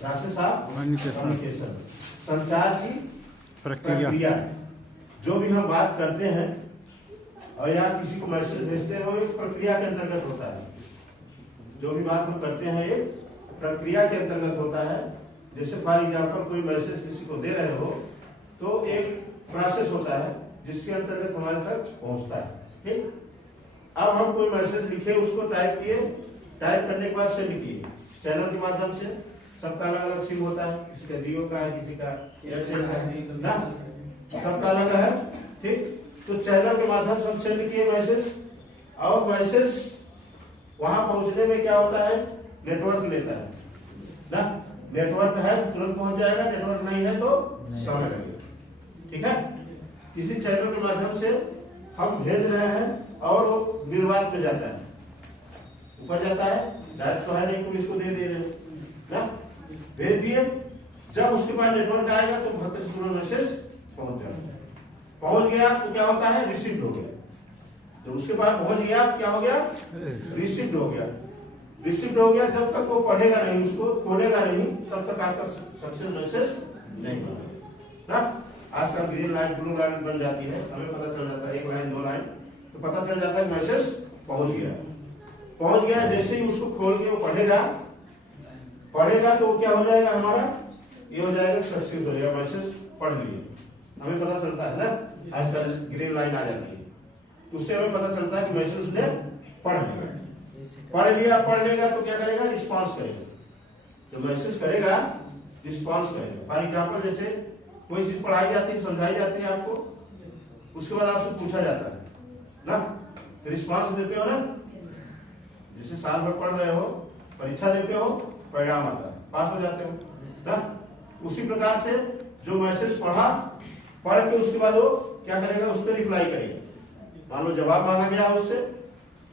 Process of communication, संचार की प्रक्रिया। जो भी हम बात करते हैं और या किसी को मैसेज भेजते हैं वो एक प्रक्रिया के अंतर्गत होता है। जो भी बात हम करते हैं ये प्रक्रिया के अंतर्गत होता है। जैसे फॉर एग्जाम्पल कोई मैसेज किसी को दे रहे हो तो एक प्रोसेस होता है जिसके अंतर्गत हमारे तक पहुंचता है। ठीक, अब हम कोई मैसेज लिखे, उसको टाइप किए, टाइप करने के बाद सेंड किए चैनल के माध्यम से। सबका अलग अलग सिम होता है, किसी का जियो का है, किसी का एयरटेल का है ना, सबका अलग है। ठीक, तो चैनल के माध्यम से हम सेंड किए मैसेज, और मैसेज वहां पहुंचने में क्या होता है, नेटवर्क लेता है ना। नेटवर्क है तो तुरंत पहुंच जाएगा, नेटवर्क नहीं है तो समय लगेगा। ठीक है, किसी चैनल के माध्यम से हम भेज रहे हैं और वो निर्वात पे जाता है, ऊपर जाता है, डायरेक्ट तो है नहीं, पुलिस को दे रहे ना, भेज दिए। जब उसके पास नेटवर्क आएगा तो भक्त से तुरंत मैसेज पहुंच जाएगा। पहुंच गया तो क्या होता है, रिसीव्ड हो गया। जब उसके पास पहुंच गया तो क्या हो गया, रिसीव्ड हो गया। रिसीव्ड हो गया, जब तक वो पढ़ेगा नहीं, उसको खोलेगा नहीं, तब तक आपका सक्सेस मैसेज नहीं बनेगा ना। आजकल ग्रीन लाइन ब्लू लाइन बन जाती है, हमें पता चल जाता है, एक लाइन दो लाइन तो पता चल जाता है मैसेज पहुंच गया। पहुंच गया, जैसे ही उसको खोल के वो पढ़ेगा तो क्या हो जाएगा, हमारा ये हो जाएगा सक्सेस हो जाएगा, मैसेज पढ़ लिए। हमें पता चलता है ना, आजकल ग्रीन लाइन आ जाती है, उससे हमें पता चलता है कि मैसेज उसने पढ़ लिया। पढ़ लेगा तो क्या करेगा, रिस्पॉन्स करेगा। जो मैसेज करेगा रिस्पॉन्स करेगा। फॉर एग्जाम्पल जैसे कोई चीज पढ़ाई जाती है, समझाई जाती है आपको, उसके बाद आपसे पूछा जाता है ना, तो रिस्पॉन्स देते हो ना। जैसे साल भर पढ़ रहे हो, परीक्षा देते हो, परिणाम आता है, पास हो जाते हो ना। उसी प्रकार से जो मैसेज पढ़ के उसके बाद वो क्या करेगा, उस पर रिप्लाई करेगा। मान लो जवाब मांगा गया, उससे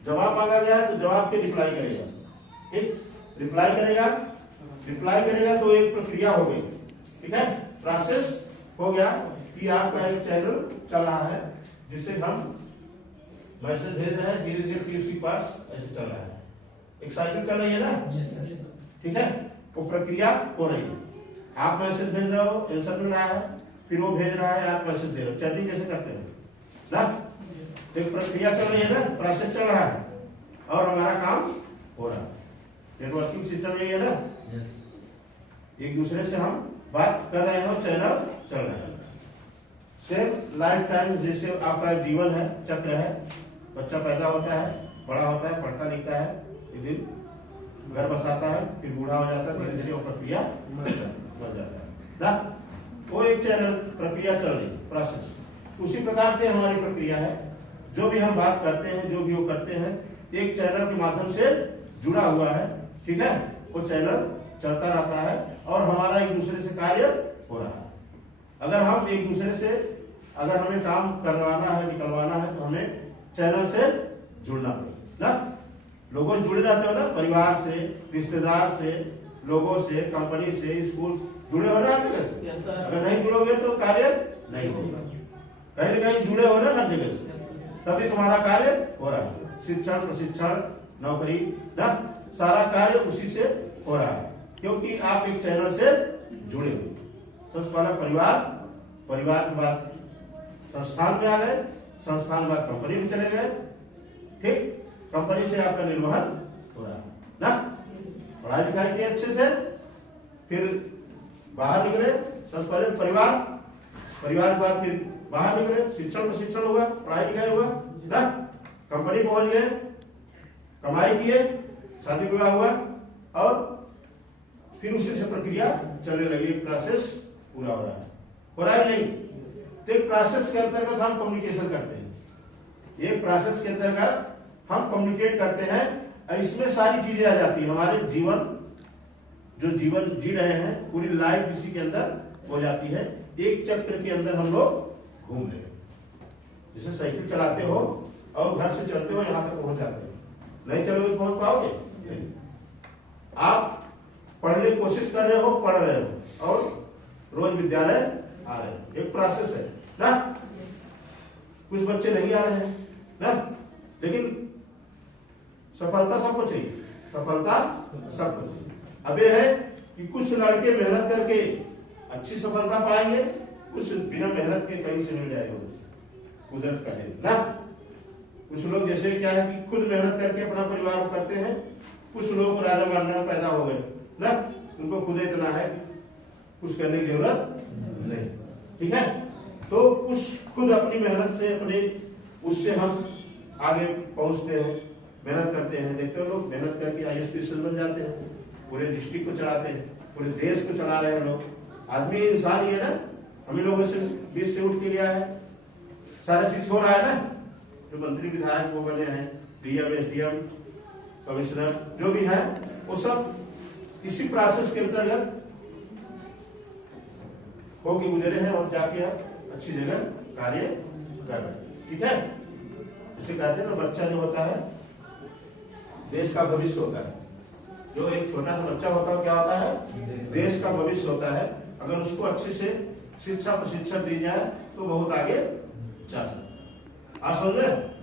जवाब मांगा गया है तो जवाब पे रिप्लाई करेगा। ठीक, रिप्लाई करेगा तो एक प्रक्रिया हो गई। ठीक है, प्रोसेस हो गया कि आपका एक चैनल चल रहा है जिससे हम मैसेज भेज रहे हैं, धीरे धीरे उसके पास ऐसे चल रहा है, एक साइकिल चल रही है ना। ठीक है, वो प्रक्रिया हो रही है। आप मैसेज भेज रहे हो, आंसर मिल रहा है, फिर वो भेज रहा है, आप मैसेज दे रहे हो, चैटिंग जैसे करते हैं ना। एक प्रक्रिया चल रही है ना, प्रोसेस चल रहा है और हमारा काम हो रहा है। नेटवर्किंग सिस्टम यही है ना, एक दूसरे से हम बात कर रहे हो, चैनल चल रहा है। सेम लाइफ टाइम जैसे आपका जीवन है, चक्र है। बच्चा पैदा होता है, बड़ा होता है, पढ़ता लिखता है, एक दिन घर बसाता है, फिर बूढ़ा हो जाता है, धीरे धीरे वो प्रक्रिया मर जाता है ना। वो एक चैनल प्रक्रिया चल रही, प्रोसेस। उसी प्रकार से हमारी प्रक्रिया है। जो भी हम बात करते हैं, जो भी वो करते हैं, एक चैनल के माध्यम से जुड़ा हुआ है। ठीक है, वो चैनल चलता रहता है और हमारा एक दूसरे से कार्य हो रहा है। अगर हम एक दूसरे से, अगर हमें काम करवाना है, निकलवाना है, तो हमें चैनल से जुड़ना पड़ेगा ना। लोगों से जुड़े रहते हो ना, परिवार से, रिश्तेदार से, लोगों से, कंपनी से, स्कूल, जुड़े हो ना आप जगह से। अगर नहीं जुड़ोगे तो कार्य नहीं होगा। कहीं न कहीं जुड़े हो ना हर जगह से, तभी तुम्हारा कार्य हो रहा है। शिक्षण, प्रशिक्षण, नौकरी ना, सारा कार्य उसी से हो रहा है, क्योंकि आप एक चैनल से जुड़े हो। सबसे पहला परिवार के बाद संस्थान में आ गए, संस्थान के बाद कंपनी में चले गए। ठीक, कंपनी से आपका निर्वहन हो रहा है ना, पढ़ाई लिखाई की अच्छे से, फिर बाहर निकले। सबसे पहले परिवार के बाद फिर बाहर निकले, शिक्षण प्रशिक्षण हुआ, पढ़ाई लिखाई हुआ ना, कंपनी पहुंच गए, कमाई किए, शादी विवाह हुआ, और फिर उसी से प्रक्रिया चलने लगी, प्रोसेस पूरा हो रहा है नहीं। तो एक प्रोसेस के अंतर्गत हम कम्युनिकेशन करते हैं, एक प्रोसेस के अंतर्गत हम कम्युनिकेट करते हैं। इसमें सारी चीजें आ जाती है, हमारे जीवन, जो जीवन जी रहे हैं, पूरी लाइफ इसी के अंदर हो जाती है। एक चक्र के अंदर हम लोग घूम रहे हैं। जैसे साइकिल चलाते हो और घर से चलते हो, यहां तक पहुंच जाते हो, नहीं चलोगे तो पहुंच पाओगे नहीं। आप पढ़ने की कोशिश कर रहे हो, पढ़ रहे हो, और रोज विद्यालय आ रहे हैं, एक प्रोसेस है ना। कुछ बच्चे नहीं आ रहे हैं ना, लेकिन सफलता सबको चाहिए, सफलता सबको चाहिए। अब ये है कि कुछ लड़के मेहनत करके अच्छी सफलता पाएंगे, कुछ बिना मेहनत के कहीं से मिल जाएगा, कुदरत का देन ना। कुछ लोग जैसे क्या है कि खुद मेहनत करके अपना परिवार करते हैं, कुछ लोग राजा महाराजा पैदा हो गए ना, उनको खुद इतना है कुछ करने की जरूरत नहीं, ठीक है। तो कुछ खुद अपनी मेहनत से अपने उससे हम आगे पहुंचते हैं, मेहनत करते हैं। देखते हो लोग मेहनत करके IAS बन जाते हैं, पूरे डिस्ट्रिक्ट को चलाते हैं, पूरे देश को चला रहे हैं लोग। आदमी इंसान ही है ना, हम लोगों से बीच से उठ के लिया है, सारा चीज हो रहा है ना। जो मंत्री विधायक वो बने हैं, DM SDM कमिश्नर जो भी है, वो सब इसी प्रोसेस के अंतर्गत होके गुजरे हैं और जाके अच्छी जगह कार्य कर रहे हैं, ठीक है। इसे कहते हैं ना, बच्चा जो होता है देश का भविष्य होता है। जो एक छोटा सा बच्चा होता है क्या होता है, देश का भविष्य होता है। अगर उसको अच्छे से शिक्षा प्रशिक्षण दी जाए तो बहुत आगे जा सकता है। आप समझ रहे हैं।